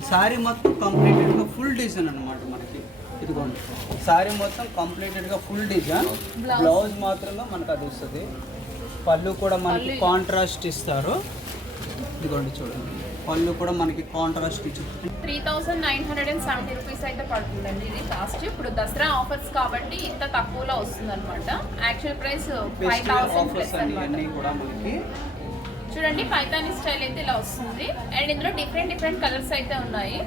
శారీ మొత్తం కంప్లీటెడ్గా ఫుల్ డిజైన్ అనమాట మనకి. ఇదిగోండి శారీ మొత్తం కంప్లీటెడ్గా ఫుల్ డిజైన్. బ్లౌజ్ మాత్రంగా మనకు అది వస్తుంది. పళ్ళు కూడా మనకి కాంట్రాస్ట్ ఇస్తారు. ఇదిగోండి చూడండి, పళ్ళు కూడా మనకి కాంట్రాస్ట్ ఇచ్చారు. 3970 రూపీస్ అయితే పడుతుందండి ఇది కాస్ట్. ఇప్పుడు దసరా ఆఫర్స్ కాబట్టి ఇంత తక్కువలో వస్తుంది అనమాట. యాక్చువల్ ప్రైస్ 5000 ప్లస్ అన్నీ కూడా మనకి. చూడండి, పైతానీ స్టైల్ అయితే ఇలా వస్తుంది. అండ్ ఇందులో డిఫరెంట్ కలర్స్ అయితే ఉన్నాయి.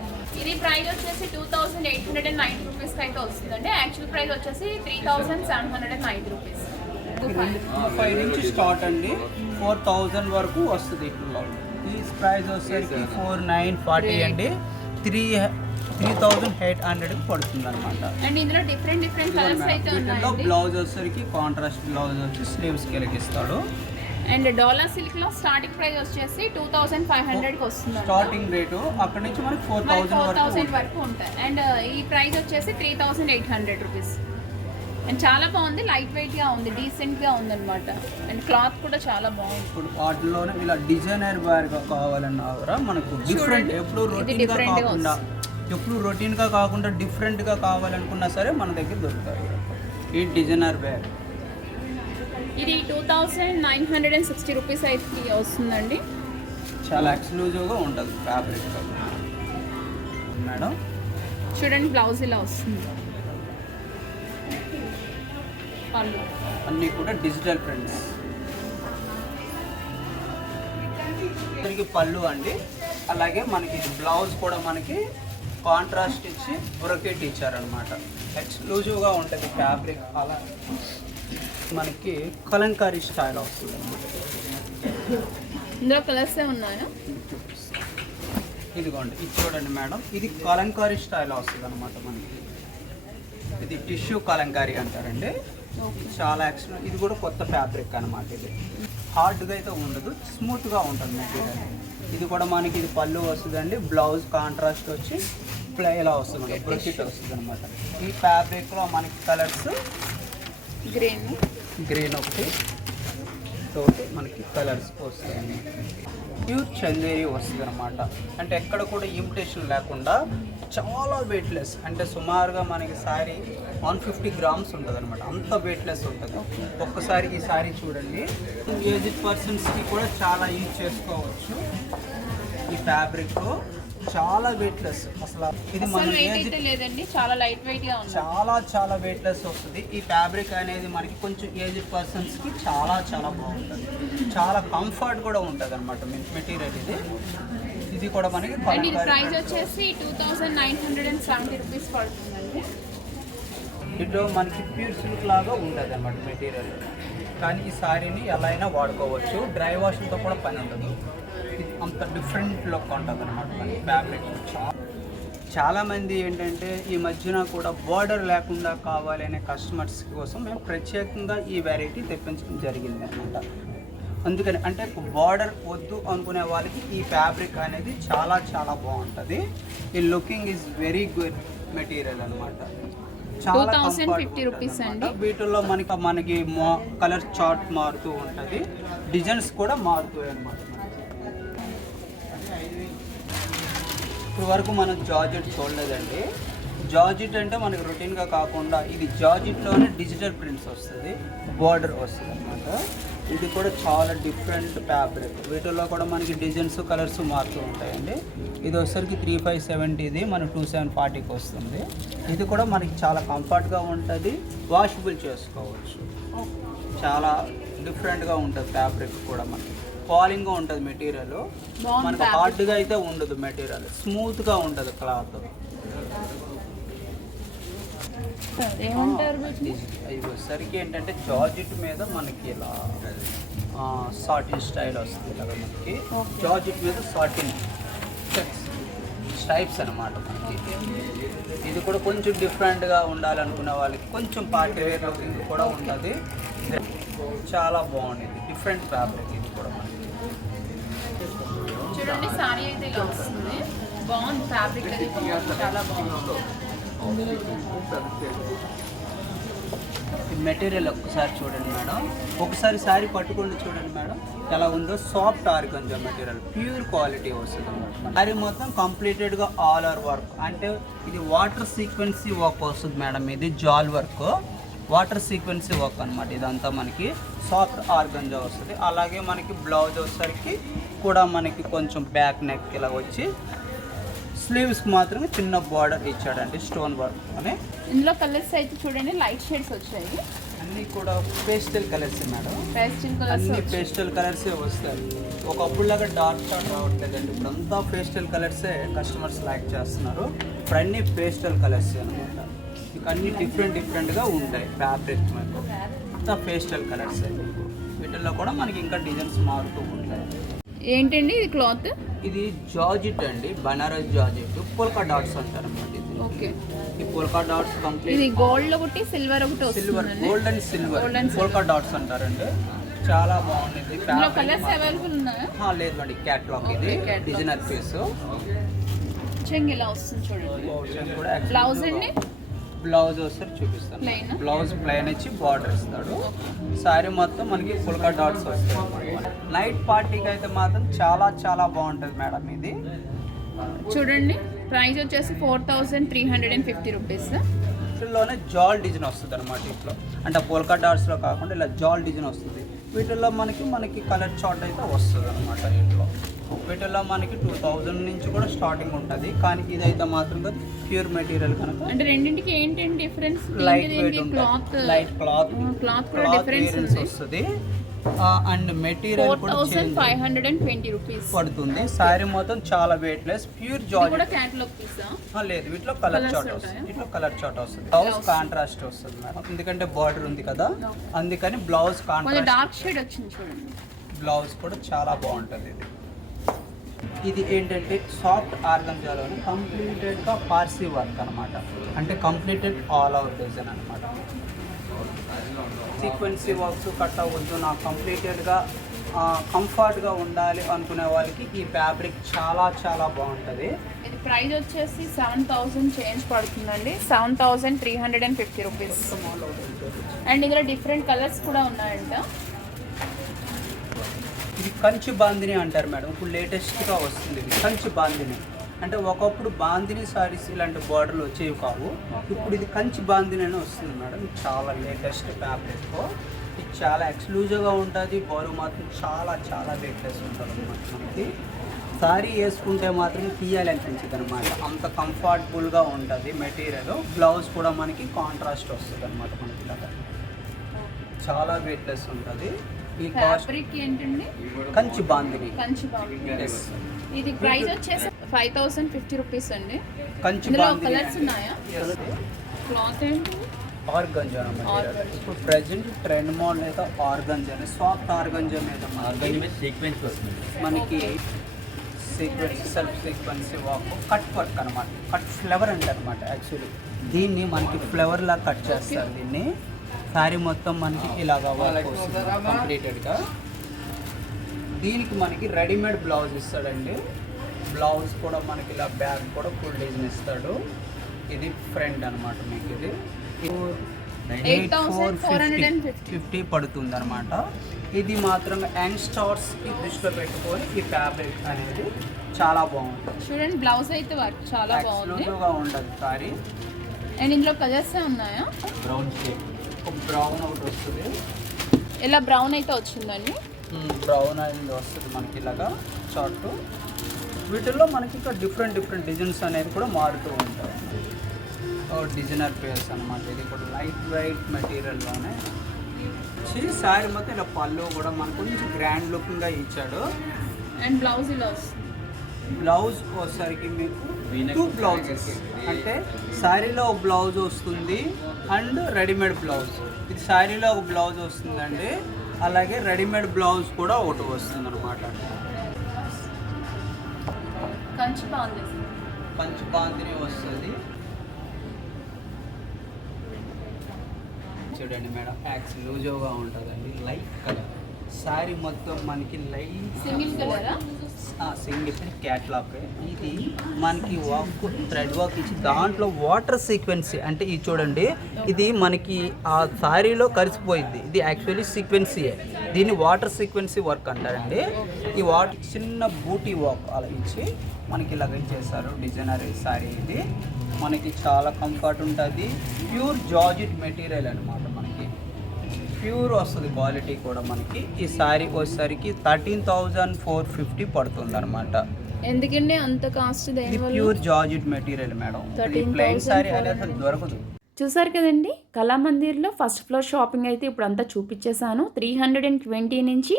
ఇది ప్రైస్ వచ్చేసి 2890 రూపీస్కి అయితే వస్తుందండి. యాక్చువల్ ప్రైస్ వచ్చేసి 3790 రూపీస్. 5 నుంచి స్టార్ట్ అండి, 4000 వరకు వస్తుంది. ఇప్పుడు ఈ ప్రైస్ వచ్చేసరికి 4940 అండి. 3800 పడుతుంది అనమాట. అండ్ ఇందులో డిఫరెంట్ కలర్స్ అయితే ఉన్నాయి. బ్లౌజ్ వచ్చేసరికి కాంట్రాస్ట్ బ్లౌజ్ వచ్చి స్లీవ్స్ కిలకిస్తాడు. అండ్ డాలర్ సిల్క్ లో స్టార్టింగ్ ప్రైస్ వచ్చేసి 2500కి వస్తుంది. స్టార్టింగ్ రేటు అక్కడ నుంచి మనకి 4000 వరకు ఉంటాయి. అండ్ ఈ ప్రైస్ వచ్చేసి 3800 రూపీస్. అండ్ చాలా బాగుంది, లైట్ వెయిట్ గా ఉంది, డీసెంట్ గా ఉంది అనమాట. అండ్ క్లాత్ కూడా చాలా బాగుంది. ఇప్పుడు వాటిలోనే ఇలా డిజైనర్ వేర్ గా కావాలన్నా కూడా మనకు డిఫరెంట్, ఎప్పుడు రొటీన్ గా కాకుండా డిఫరెంట్ గా కావాలనుకున్నా సరే మన దగ్గర దొరుకుతాయి ఈ డిజైనర్ వేర్. ఇది 2960 రూపీస్ అయితే వస్తుందండి. చాలా ఎక్స్క్లూజివ్గా ఉంటుంది ఫ్యాబ్రిక్ మేడం. చూడండి, బ్లౌజ్ ఇలా వస్తుంది. పళ్ళు అన్నీ కూడా డిజిటల్ ప్రింట్స్. దీనికి పళ్ళు అండి. అలాగే మనకి బ్లౌజ్ కూడా మనకి కాంట్రాస్ట్ ఇచ్చి బ్రొకెట్ ఇచ్చారనమాట. ఎక్స్క్లూజివ్గా ఉంటుంది ఫ్యాబ్రిక్. అలా మనకి కలంకారీ స్టైల్ వస్తుంది అనమాట. ఇందులో కలర్స్ ఉన్నాయా? ఇదిగోండి, ఇది చూడండి మేడం, ఇది కలంకారీ స్టైల్ వస్తుంది అనమాట మనకి. ఇది టిష్యూ కలంకారీ అంటారండి. చాలా ఎక్స్ట్రా. ఇది కూడా కొత్త ఫ్యాబ్రిక్ అనమాట. ఇది హార్డ్గా అయితే ఉండదు, స్మూత్గా ఉంటుంది మెటీరియల్. ఇది కూడా మనకి ఇది పళ్ళు వస్తుందండి. బ్లౌజ్ కాంట్రాస్ట్ వచ్చి ఇలా వస్తుంది, బ్రొకెట్ వస్తుంది అనమాట. ఈ ఫ్యాబ్రిక్లో మనకి కలర్స్ గ్రీన్ ఒకటి తోటి మనకి కలర్స్ వస్తాయండి. ప్యూర్ చందేరి వస్తుంది అనమాట. అంటే ఎక్కడ కూడా ఇమిటేషన్ లేకుండా చాలా వెయిట్లెస్. అంటే సుమారుగా మనకి శారీ 150 గ్రామ్స్ ఉంటుంది అనమాట. అంత వెయిట్లెస్ ఉంటుంది. ఒక్కసారి ఈ శారీ చూడండి, ఏజ్డ్ పర్సన్స్కి కూడా చాలా యూజ్ చేసుకోవచ్చు. ఈ ఫ్యాబ్రిక్ చాలా వెయిట్లెస్. అసలు ఇది మన లేదండి, చాలా లైట్ వెయిట్ గా ఉంది. చాలా వెయిట్లెస్ వస్తుంది. ఈ ఫ్యాబ్రిక్ అనేది మనకి కొంచెం ఏజ్డ్ పర్సన్స్ కి చాలా బాగుంటుంది. చాలా కంఫర్ట్ కూడా ఉంటుంది అనమాట మెటీరియల్. ఇది కూడా మనకి ప్రైస్ వచ్చేసి 2970 రూపీస్ పడుతుందండి. ఇటు మనకి ప్యూర్ సిల్క్ లాగా ఉంటుంది అనమాట మెటీరియల్. కానీ ఈ శారీని ఎలా అయినా వాడుకోవచ్చు, డ్రై వాష్తో కూడా పని ఉండదు. ఇది అంత డిఫరెంట్ లుక్ ఉంటుంది అనమాట. ఫ్యాబ్రిక్ చాలామంది ఏంటంటే ఈ మధ్యన కూడా బార్డర్ లేకుండా కావాలి అనే కస్టమర్స్ కోసం మేము ప్రత్యేకంగా ఈ వెరైటీ తెప్పించడం జరిగింది అనమాట. అందుకని అంటే బార్డర్ వద్దు అనుకునే వాళ్ళకి ఈ ఫ్యాబ్రిక్ అనేది చాలా చాలా బాగుంటుంది. ఈ looking is very good material అనమాట. చాలా 2050 రూపీస్ అండి. వీటిల్లో మనకి కలర్ చార్ట్ మారుతూ ఉంటుంది, డిజైన్స్ కూడా మారుతాయి అన్నమాట. ఇప్పుడు వరకు మనం జార్జెట్ చూడలేదండి. జార్జెట్ అంటే మనకి రొటీన్గా కాకుండా ఇది జార్జెట్లోనే డిజిటల్ ప్రింట్స్ వస్తుంది, బార్డర్ వస్తుంది అనమాట. ఇది కూడా చాలా డిఫరెంట్ ఫ్యాబ్రిక్. వీటిల్లో కూడా మనకి డిజైన్స్ కలర్స్ మారుతూ ఉంటాయండి. ఇది వచ్చేసరికి 3570, ఇది మనకి 2740కి వస్తుంది. ఇది కూడా మనకి చాలా కంఫర్ట్గా ఉంటుంది, వాషబుల్ చేసుకోవచ్చు. చాలా డిఫరెంట్గా ఉంటుంది ఫ్యాబ్రిక్ కూడా, మనకి ఫాలింగ్గా ఉంటుంది మెటీరియల్. మనకి హార్డ్గా అయితే ఉండదు మెటీరియల్, స్మూత్గా ఉంటుంది క్లాత్. అవి వచ్చేసరికి ఏంటంటే జార్జెట్ మీద మనకి ఇలా సాటిన్ స్టైల్ వస్తుంది కదా, మనకి జార్జెట్ మీద సాటిన్ స్టైప్స్ అనమాట మనకి. ఇది కూడా కొంచెం డిఫరెంట్గా ఉండాలనుకునే వాళ్ళకి కొంచెం పార్టీ వేర్ లుకింగ్ కూడా ఉంటుంది. చాలా బాగుంది, డిఫరెంట్ ఫ్యాబ్రిక్. ఇది కూడా మనకి చూడండి, సారీ అయితే ఇలా వస్తుంది. బాగుంది ఫ్యాబ్రిక్ అది, చాలా బాగుంది. ఈ మెటీరియల్ ఒక్కసారి చూడండి మేడం, ఒకసారి శారీ పట్టుకొని చూడండి మేడం ఎలా ఉందో. Soft organza material, pure quality వస్తుంది అన్నమాట. శారీ మొత్తం కంప్లీటెడ్గా ఆల్ ఓవర్ వర్క్, అంటే ఇది వాటర్ సీక్వెన్సీ వర్క్ వస్తుంది మేడం. ఇది జాల్ వర్క్, వాటర్ సీక్వెన్సీ వర్క్ అనమాట. ఇదంతా మనకి సాఫ్ట్ ఆర్గంజా వస్తుంది. అలాగే మనకి బ్లౌజ్ వచ్చేసరికి కూడా మనకి కొంచెం బ్యాక్ నెక్ ఇలా వచ్చి స్లీవ్స్కి మాత్రమే చిన్న బార్డర్ ఇచ్చాడండి, స్టోన్ వర్క్ అని. ఇందులో కలర్స్ అయితే చూడండి, లైట్ షేడ్స్ వచ్చాయి. అన్నీ కూడా pastel colours madam, pastel colours, అన్ని పేస్టల్ కలర్సే వస్తాయి. ఒకప్పుడులాగా డార్క్ షార్ట్ రావట్లేదండి, ఇప్పుడు అంతా పేస్టల్ కలర్సే కస్టమర్స్ లైక్ చేస్తున్నారు. ఇప్పుడు అన్ని పేస్టల్ కలర్సే అనమాట. ఇక అన్ని డిఫరెంట్గా ఉంటాయి ఫ్యాబ్రిక్ మనకు, అంతా పేస్టల్ కలర్సే. వీటిల్లో కూడా మనకి ఇంకా డిజైన్స్ మారుతూ ఉంటాయి. ఏంటండి ఇది క్లాత్? ఇది జార్జెట్ అండి, బనారస్ జార్జెట్, పోల్కా డాట్స్ అంటారు అన్నమాట. ఇది ఓకే, ఈ పోల్కా డాట్స్ కంప్లీట్. ఇది గోల్డ్ ఒకటి సిల్వర్ ఒకటి సిల్వర్, వస్తుంది. Gold and silver polka dots అంటారండి. చాలా బాగుంది. ఇందులో కలర్స్ అవైలబుల్ ఉన్నాయా? లేదు అండి, క్యాట్లాగ్. ఇది డిజైనర్ పీస్. చెంగ్ ఇలా వస్తుంది చూడండి. బ్లౌజ్ అండి, బ్లౌజ్ వస్తారు చూపిస్తాను. బ్లౌజ్ ప్లెయిన్ ఇచ్చి బార్డర్ ఇస్తాడు. శారీ మొత్తం మనకి ఫుల్కా డాట్స్ వస్తాయి. నైట్ పార్టీకి అయితే మాత్రం చాలా చాలా బాగుంటుంది మేడం. ఇది చూడండి, ప్రైస్ వచ్చేసి 4350 రూపీస్. వీటిల్లోనే జాల్ డిజైన్ వస్తుంది అనమాట. ఇట్లా అంటే పోల్కా డాట్స్లో కాకుండా ఇలా జాల్ డిజైన్ వస్తుంది. వీటిల్లో మనకి కలర్ చార్ట్ అయితే వస్తుంది అనమాట. వీటిల్లో మనకి 2000 నుంచి కూడా స్టార్టింగ్ ఉంటుంది. కానీ ఇదైతే మాత్రం ప్యూర్ మెటీరియల్ కనుక. అంటే రెండింటికి ఏంటంటే డిఫరెన్స్? లైట్ వెయిట్ ఉంటుంది, లైట్ క్లాత్ కూడా డిఫరెన్స్ వస్తుంది. అండ్ మెటీరియల్ కూడా 4520 రూపీస్ పడుతుంది. శారీ మొత్తం చాలా weight less, pure georgette. Catalogue Pisa? లేదు, వీటిలో కలర్ చార్ట్ వస్తుంది. వీటిలో కలర్ చార్ట్ వస్తుంది. బ్లౌజ్ కాంట్రాస్ట్ వస్తుంది మేడం, ఎందుకంటే బార్డర్ ఉంది కదా, అందుకని బ్లౌజ్ కాంట్రాస్ట్. డార్క్ షేడ్ వచ్చింది చూడండి. బ్లౌజ్ కూడా చాలా బాగుంటుంది. ఇది ఏంటంటే సాఫ్ట్ ఆర్గంజాలోని కంప్లీటెడ్గా పార్సీ వర్క్ అనమాట. అంటే కంప్లీటెడ్ ఆల్ ఓవర్ డిజైన్ అనమాట. సీక్వెన్సీ వర్క్స్ కట్ అవ్వద్దు, నాకు కంప్లీటెడ్గా కంఫర్ట్గా ఉండాలి అనుకునే వాళ్ళకి ఈ ఫ్యాబ్రిక్ చాలా చాలా బాగుంటుంది. ఇది ప్రైస్ వచ్చేసి 7000 చేంజ్ పడుతుందండి, 7350 రూపీస్. అండ్ ఇందులో డిఫరెంట్ కలర్స్ కూడా ఉన్నాయంట. ఇది కంచి బాందిని అంటారు మేడం, ఇప్పుడు లేటెస్ట్గా వస్తుంది. ఇది కంచి బాందిని అంటే ఒకప్పుడు బాందిని సారీస్ ఇలాంటి బార్డర్లు వచ్చేవి కావు, ఇప్పుడు ఇది కంచి బాందిని అని వస్తుంది మేడం. చాలా లేటెస్ట్ ఫ్యాబ్రిక్, ఇది చాలా ఎక్స్క్లూజివ్గా ఉంటుంది. బరువు మాత్రం చాలా చాలా వెయిట్లెస్ ఉంటుంది అనమాట. మనకి సారీ వేసుకుంటే మాత్రం తీయాలి అనిపించింది అనమాట, అంత కంఫర్టబుల్గా ఉంటుంది మెటీరియల్. బ్లౌజ్ కూడా మనకి కాంట్రాస్ట్ వస్తుంది అనమాట. మనకి ఇలాగా చాలా వెయిట్లెస్ ఉంటుంది. ఈ ఫ్యాబ్రిక్ ఏంటండి? కంచి బాందిని. కంచి బాందిని. ఇది ప్రైస్ వచ్చేసి 5050 రూపీస్ అండి. కంచి ఇందులో బాందిని కలర్స్ ఉన్నాయా? క్లాత్ ఏంటి? Organza material. ఇప్పుడు ప్రెజెంట్ ట్రెండ్ మోడల్ అయితే ఆర్గంజా, సాఫ్ట్ ఆర్గంజా మీద సీక్వెన్స్ వస్తుంది మనకి సీక్వెన్స్ సెల్ఫ్ సీక్వెన్సీ వాక్ కట్ వర్క్ అనమాట, కట్ ఫ్లవర్ అంటే అనమాట. యాక్చువల్లీ దీన్ని మనకి ఫ్లవర్ లా కట్ చేస్తారు. దీన్ని శారీ మొత్తం మనకి ఇలాగా వర్క్ వస్తుంది కంప్లీటెడ్గా. దీనికి మనకి రెడీమేడ్ బ్లౌజ్ ఇస్తాడండి. బ్లౌజ్ కూడా మనకి ఇలా బ్యాగ్ కూడా ఫుల్ డిజైన్ ఇస్తాడు. ఇది ఫ్రంట్ అనమాట. మీకు ఇది 8,450 పడుతుంది అనమాట. ఇది మాత్రం యంగ్స్టర్స్కి దృష్టిలో పెట్టుకొని ఈ ఫ్యాబ్రిక్ అనేది చాలా బాగుంటుంది. చూడండి బ్లౌజ్ అయితే వర్క్ చాలా బాగుంది, ఎక్స్క్లూజివ్గా ఉండదు సారీ. అండ్ ఇందులో కలర్స్ ఉన్నాయా? బ్రౌన్ షేడ్, ఒక బ్రౌన్ ఒకటి వస్తుంది. ఇలా బ్రౌన్ అయితే వచ్చిందండి. బ్రౌన్ అనేది వస్తుంది మనకి ఇలాగా షార్ట్. వీటిల్లో మనకి ఇంకా డిఫరెంట్ డిజైన్స్ అనేది కూడా మారుతూ ఉంటాయి. డిజైనర్ పేర్స్ అనమాట. ఇది కూడా లైట్ వెయిట్ మెటీరియల్లోనే శారీ మొత్తం ఇలా పళ్ళు కూడా మనకు కొంచెం గ్రాండ్ లుకింగ్గా ఇచ్చాడు. అండ్ బ్లౌజ్ ఇలా వస్తుంది. బ్లౌజ్ వచ్చేసరికి మీకు 2 బ్లౌజెస్, అంటే శారీలో ఒక బ్లౌజ్ వస్తుంది అండ్ రెడీమేడ్ బ్లౌజ్. ఇది శారీలో ఒక బ్లౌజ్ వస్తుందండి, అలాగే రెడీమేడ్ బ్లౌజ్ కూడా ఒకటి వస్తుంది అనమాట. కంచి బాగుంది, పంచ్ బాందిని వస్తుంది. చూడండి మేడం, యాక్స్ లూజోగా ఉంటుందండి. లైట్ కలర్ శారీ మొత్తం మనకి లైట్ సింగిల్ కలరా? Single catalogue. ఇది మనకి వర్క్ థ్రెడ్ వర్క్ ఇచ్చి దాంట్లో వాటర్ సీక్వెన్సీ అంటే ఇది చూడండి, ఇది మనకి ఆ శారీలో కలిసిపోయింది. ఇది యాక్చువల్లీ సీక్వెన్సీయే, దీన్ని వాటర్ సీక్వెన్సీ వర్క్ అంటారండి. ఈ వాటర్ చిన్న బూటీ వర్క్ అలా ఇచ్చి మనకి ఇలాగ చేశారు. డిజైనర్ శారీ ఇది మనకి చాలా కంఫర్ట్ ఉంటుంది. ప్యూర్ జార్జెట్ మెటీరియల్ అనమాట. మనకి ప్యూర్ వస్తుంది క్వాలిటీ కూడా. మనకి ఈ శారీ వచ్చేసరికి 13,450 పడుతుంది అనమాట. ఎందుకంటే అంత కాస్ట్? ఇది pure georgette material madam. Plain sari అనేది దొరకదు. చూసారు కదండి, కళామందిర్లో ఫస్ట్ ఫ్లోర్ షాపింగ్ అయితే ఇప్పుడు అంతా చూపించేశాను. 320 నుంచి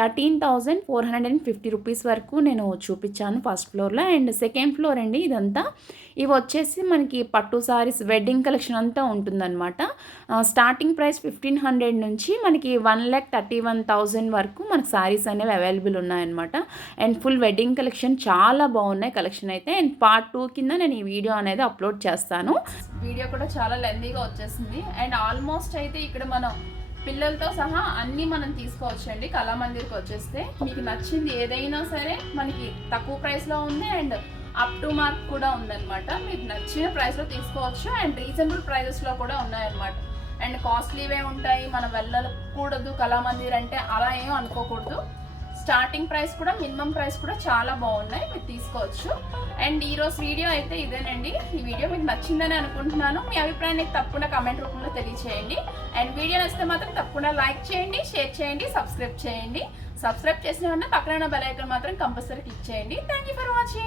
13,450 రూపీస్ వరకు నేను చూపించాను ఫస్ట్ ఫ్లోర్లో. అండ్ సెకండ్ ఫ్లోర్ అండి ఇదంతా. ఇవి వచ్చేసి మనకి పట్టు సారీస్ వెడ్డింగ్ కలెక్షన్ అంతా ఉంటుందన్నమాట. స్టార్టింగ్ ప్రైస్ 1,500 నుంచి మనకి 1,31,000 వరకు మనకి సారీస్ అనేవి అవైలబుల్ ఉన్నాయన్నమాట. అండ్ ఫుల్ వెడ్డింగ్ కలెక్షన్ చాలా బాగున్నాయి కలెక్షన్ అయితే. అండ్ పార్ట్ 2 కింద నేను ఈ వీడియో అనేది అప్లోడ్ చేస్తాను. వీడియో కూడా చాలా లెందీగా వచ్చేసింది. అండ్ ఆల్మోస్ట్ అయితే ఇక్కడ మనం పిల్లలతో సహా అన్నీ మనం తీసుకోవచ్చండి. కళామందిర్కి వచ్చేస్తే మీకు నచ్చింది ఏదైనా సరే మనకి తక్కువ ప్రైస్లో ఉంది అండ్ అప్ టు మార్క్ కూడా ఉందన్నమాట. మీకు నచ్చిన ప్రైస్లో తీసుకోవచ్చు అండ్ రీజనబుల్ ప్రైజెస్లో కూడా ఉన్నాయన్నమాట. అండ్ కాస్ట్లీవే ఉంటాయి, మనం వెళ్ళకూడదు కళామందిర్ అంటే అలా ఏం అనుకోకూడదు. స్టార్టింగ్ ప్రైస్ కూడా మినిమం ప్రైస్ కూడా చాలా బాగున్నాయి, మీరు తీసుకోవచ్చు. అండ్ ఈరోజు వీడియో అయితే ఇదేనండి. ఈ వీడియో మీకు నచ్చిందని అనుకుంటున్నాను. మీ అభిప్రాయాన్ని తప్పకుండా కామెంట్ రూపంలో తెలియచేయండి. అండ్ వీడియో నచ్చితే మాత్రం తప్పకుండా లైక్ చేయండి, షేర్ చేయండి, సబ్స్క్రైబ్ చేయండి. సబ్స్క్రైబ్ చేసిన వెంటనే పక్కన బెల్ ఐకాన్ మాత్రం కంపల్సరీ క్లిక్ చేయండి. Thank you for watching.